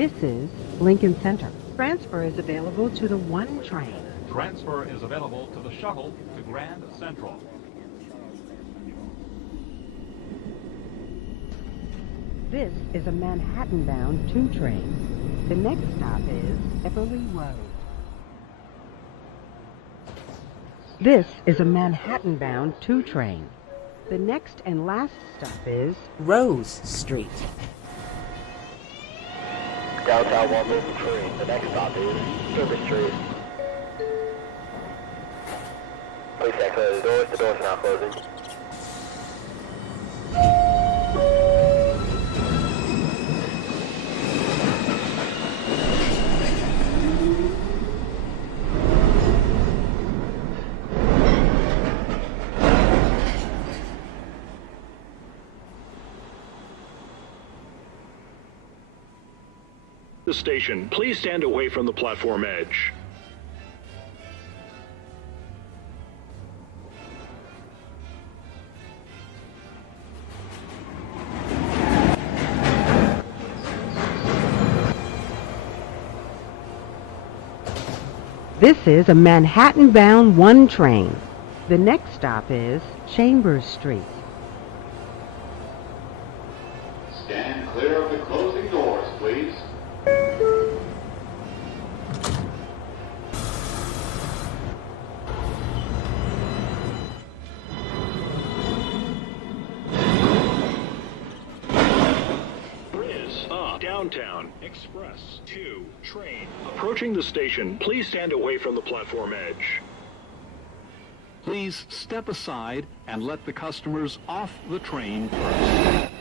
This is Lincoln Center. Transfer is available to the 1 train. Transfer is available to the shuttle to Grand Central. This is a Manhattanbound 2 train. The next stop is Epperly Road. This is a Manhattanbound 2 train. The next and last stop is Rose Street. Downtown 1 local train. The next stop is Service Street. Please stay clear of the doors. The doors are now closing. The station, please stand away from the platform edge. This is a Manhattanbound 1 train. The next stop is Chambers Street. Stand clear of the closing doors, please. Downtown Express 2 train. Approaching the station, please stand away from the platform edge. Please step aside and let the customers off the train first.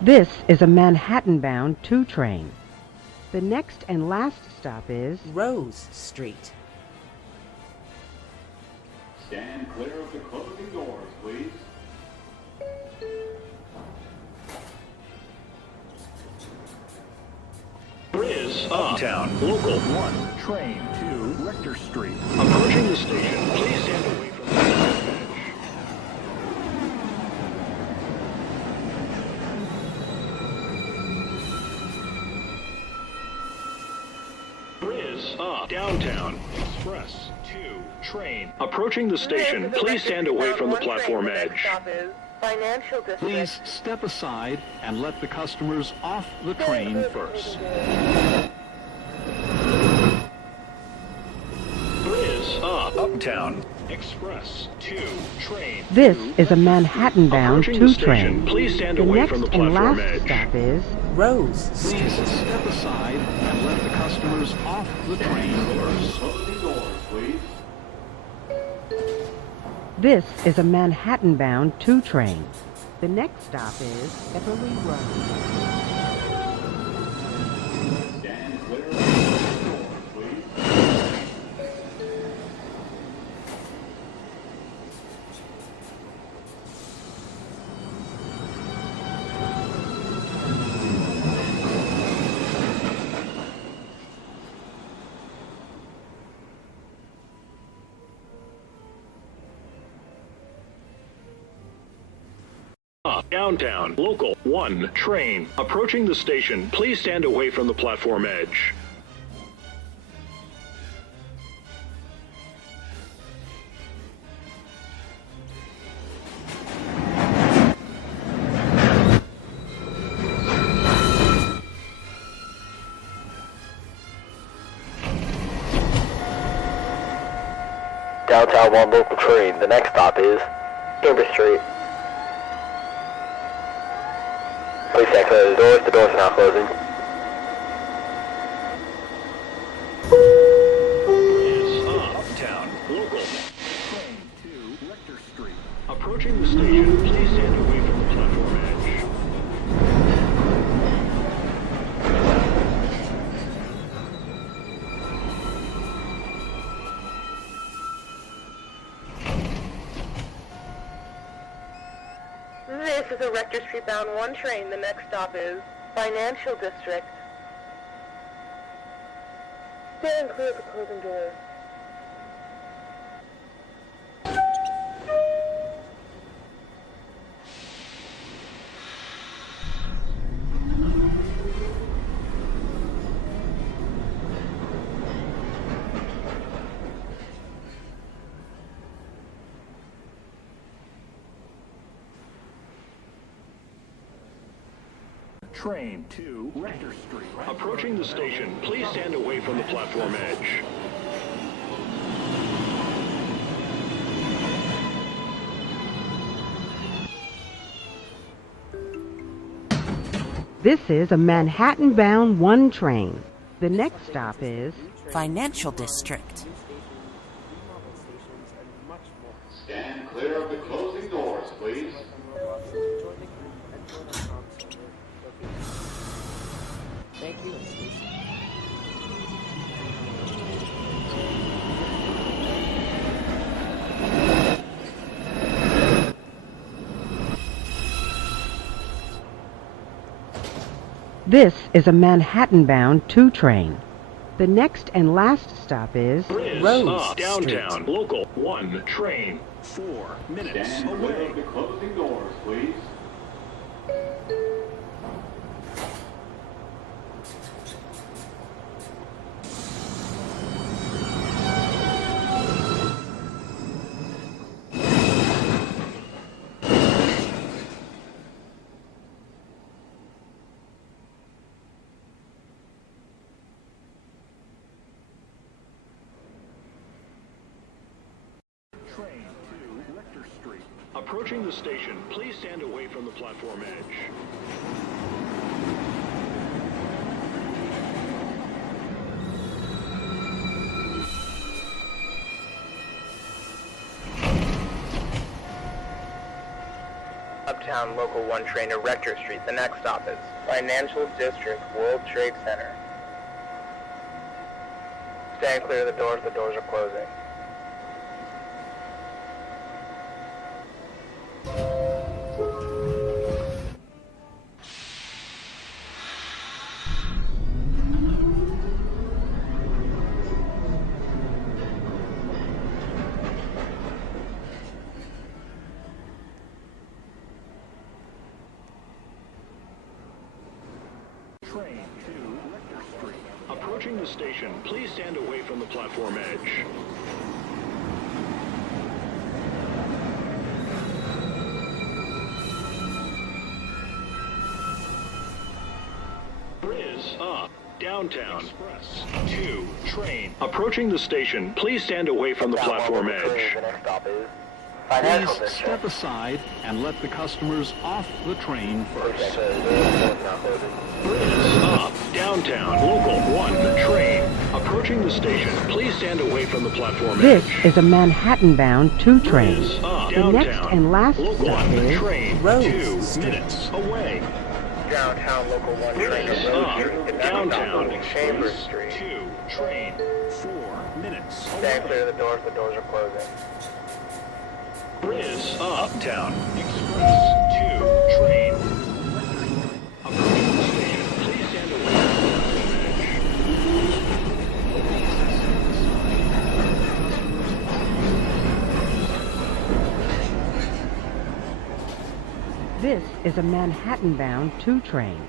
This is a Manhattanbound 2 train. The next and last stop is Rose Street. Stand clear of the closing doors, please. Uptown Local 1 Train to Rector Street. approaching the station. Please stand away from the platform edge. Downtown Express 2 train. Approaching the station, please stand away from the platform edge. Financial District. Please step aside and let the customers off the train first. Uptown Express 2 train. This is a Manhattanbound Approaching 2 the station, train. please stand The away next from the and platform last edge. stop is Rose Please Street. step aside and let the customers off the train first. Closing doors, please. This is a Manhattanbound 2 train. The next stop is Epperly Road. Stand clear of the closing doors, please. Downtown Local 1 train. Approaching the station, please stand away from the platform edge. Downtown 1 local train. The next stop is Chambers Street. Please stay clear of the doors. The doors are now closing. Uptown Local train to Rector Street. Approaching the station, please stand away from the platform edge. This is a Rector Street bound 1 train. The next stop is Financial District. Stand clear of the closing doors. Train to Rector Street. Approaching the station, please stand away from the platform edge. This is a Manhattan-bound 1 train. The next stop is Financial District. Stand clear of the closing doors, please. Thank you. This is a Manhattan-bound 2 train. The next and last stop is Rose Downtown, Street. Local 1 train. 4 minutes Stand clear away. of the closing doors, please. Train to Rector Street. Approaching the station, please stand away from the platform edge. Uptown Local 1 train to Rector Street. The next stop is Financial District, World Trade Center. Stand clear of the doors are closing. Train to Rector Street. Approaching the station, please stand away from the platform edge. Bridge up. Downtown. Express 2 train. Approaching the station, please stand away from the platform edge. The next stop is Financial Please step District. aside and let the customers off the train first. Bridge up. Downtown. Local 1 train. Approaching the station, please stand away from the platform This edge. is a Manhattan-bound 2 train. Bridge up. The next Downtown. and last Local stop 1 is train. Rose 2 Street. minutes away. Downtown Local 1 train to Bridge Rose up. Street. The next Downtown. stop is Chambers Express Street. 2 train. 4 minutes Stand clear away. of the doors are closing. Bridge up. Uptown. Express 2 train. Approaching the station, please stand away from the platform edge. This is a Manhattan-bound 2 train.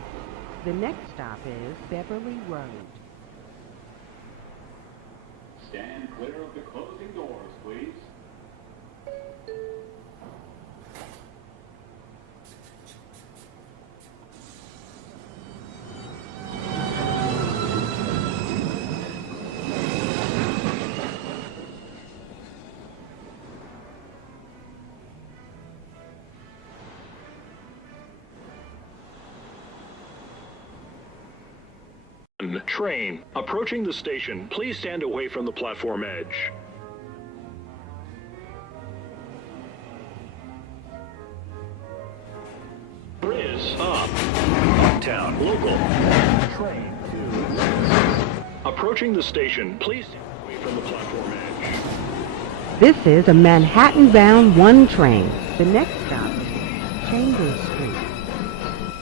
The next stop is Beverly Road. Stand clear of the closing doors, please. Train. Approaching the station, please stand away from the platform edge. Bridge up. Uptown. Local. Train to. Approaching the station, please stand away from the platform edge. This is a Manhattan-bound 1 train. The next stop is Chambers Street.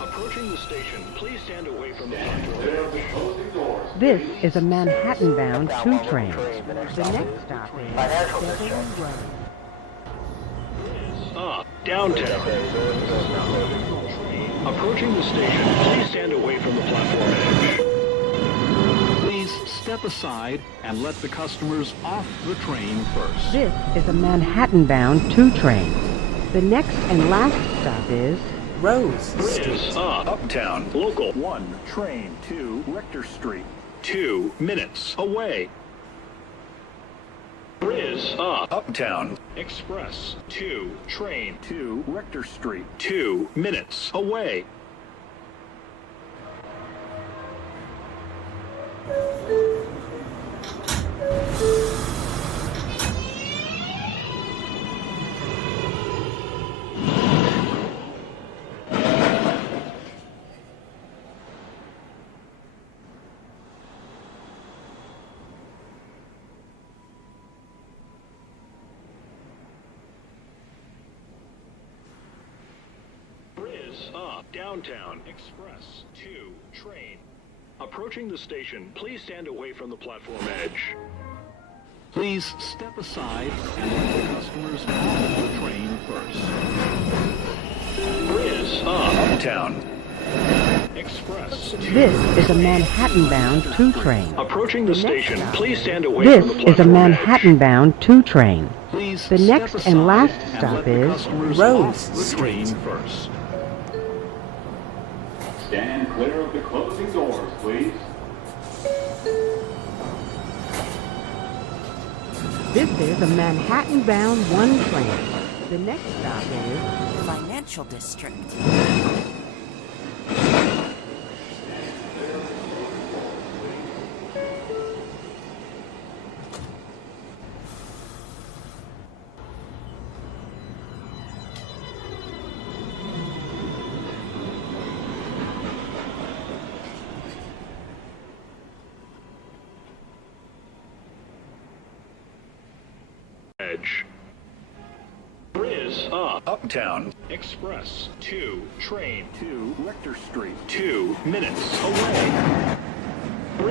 Approaching the station, please stand away from the Stand platform clear of edge. the closing doors. This is a Manhattan-bound 2 train. The next The stop next is stop is Financial Beverly District. Road. Up. Downtown. Approaching the station, please stand away from the platform edge. Please step aside and let the customers off the train first. This is a Manhattan-bound 2 train. The next and last stop is Rose Street. Is up. Uptown, local 1, train to Rector Street. 2 minutes away. Is up. Uptown, express 2, train to Rector Street. 2 minutes away. Up. Downtown, express 2, train. Approaching the station, please stand away from the platform edge. Please step aside and let the customers off the train first. Is up. Uptown, express 2. This is a Manhattan-bound 2 train. Approaching the station, please stand away This from the platform is a edge. Manhattan-bound 2 train. Please The step next aside and last and stop let the is customers Rose off the train Street. first. Stand clear of the closing doors, please. This is a Manhattan-bound 1 train. The next stop is Financial District. Edge. Is up. Uptown, express 2, train to Rector Street. 2 minutes away.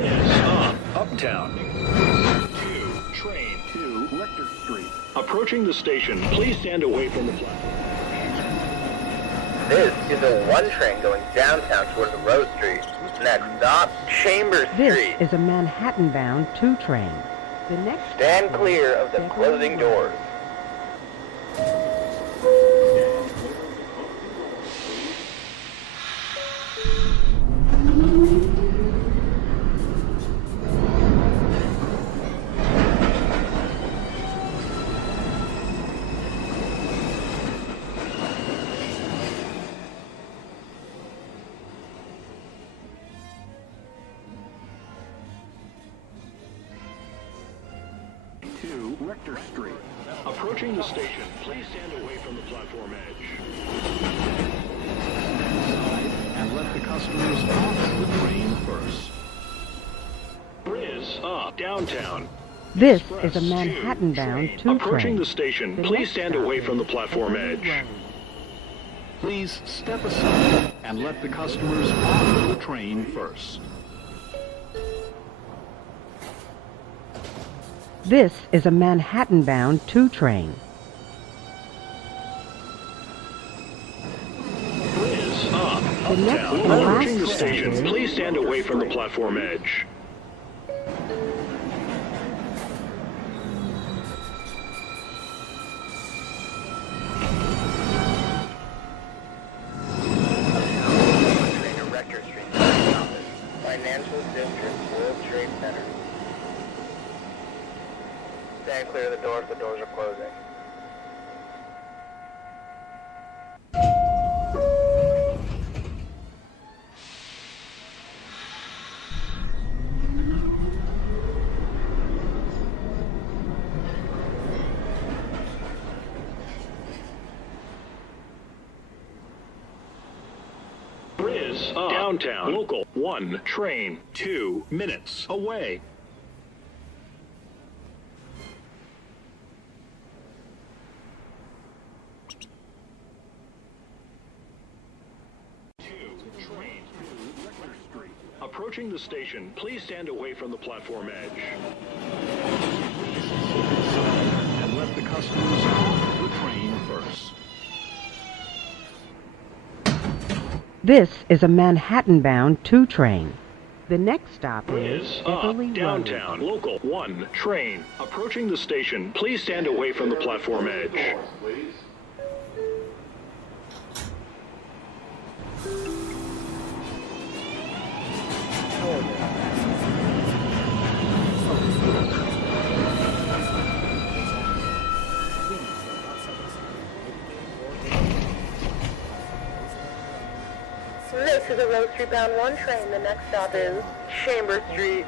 Is up. Uptown, 2, train to Rector Street. Approaching the station, please stand away from the platform. This is a 1 train going downtown towards Rose Street. Next stop, Chamber This Street. is a Manhattan-bound 2 train. The next Stand stop is clear of the closing doors. To Rector Street. Approaching the station, please stand away from the platform edge. And let the customers off the train first. Is up. Downtown. This Express is a 2, Manhattan-bound train. 2 Approaching train. the station, The please next stand stop away from the is platform Overhaul edge. Road. Please step aside and let the customers off the train first. This is a Manhattan-bound 2 train. Is up. The next Uptown. and last Approaching the stop station, is please stand away from the platform edge. Train to Rector Street. Next stop is Financial District World Trade Center. Stand clear of the doors are closing. Is up. Downtown, local 1, train 2 minutes away. Approaching the station, please stand away from the platform edge. And let the customers off the train first. This is a Manhattan-bound 2 train. The next stop is Is Beverly up. Road. Downtown, local 1, train. Approaching the station, please stand away from the platform edge. Doors, please. This is a Rose Street bound 1 train. The next stop is Chamber Street.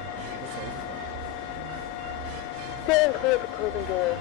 Stand clear of the closing doors.